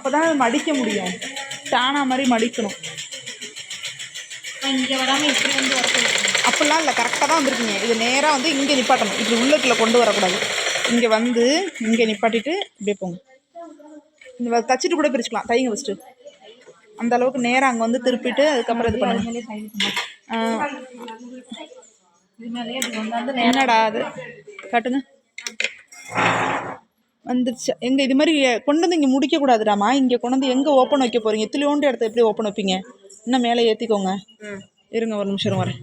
அப்போ தான் மடிக்க முடியும். டானா மாதிரி மடிக்கணும். இங்கே வராமல் இப்படி வந்து அப்படிலாம் இல்லை, கரெக்டாக தான் வந்திருக்கீங்க. இது நேராக வந்து இங்கே நிப்பாட்டணும், இப்படி உள்ளுக்குள்ளே கொண்டு வரக்கூடாது. இங்கே வந்து இங்கே நிப்பாட்டிட்டு இப்படியே போங்க. இந்த தச்சுட்டு கூட பிரிச்சுக்கலாம், தைங்க ஃபஸ்ட்டு. அந்த அளவுக்கு நேராக அங்கே வந்து திருப்பிட்டு அதுக்கப்புறம் இது பண்ணுங்க. என்னடா அது காட்டுங்க. வந்துருச்சு. எங்கே இது மாதிரி கொண்டு வந்து இங்கே முடிக்கக்கூடாதுடாமா. இங்கே கொண்டு வந்து எங்கே ஓப்பன் வைக்க போகிறீங்க? இத்துலையோண்டு இடத்த எப்படி ஓப்பன் வைப்பீங்க? இன்னும் மேலே ஏற்றிக்கோங்க. இருங்க ஒரு நிமிஷம் வரேன்.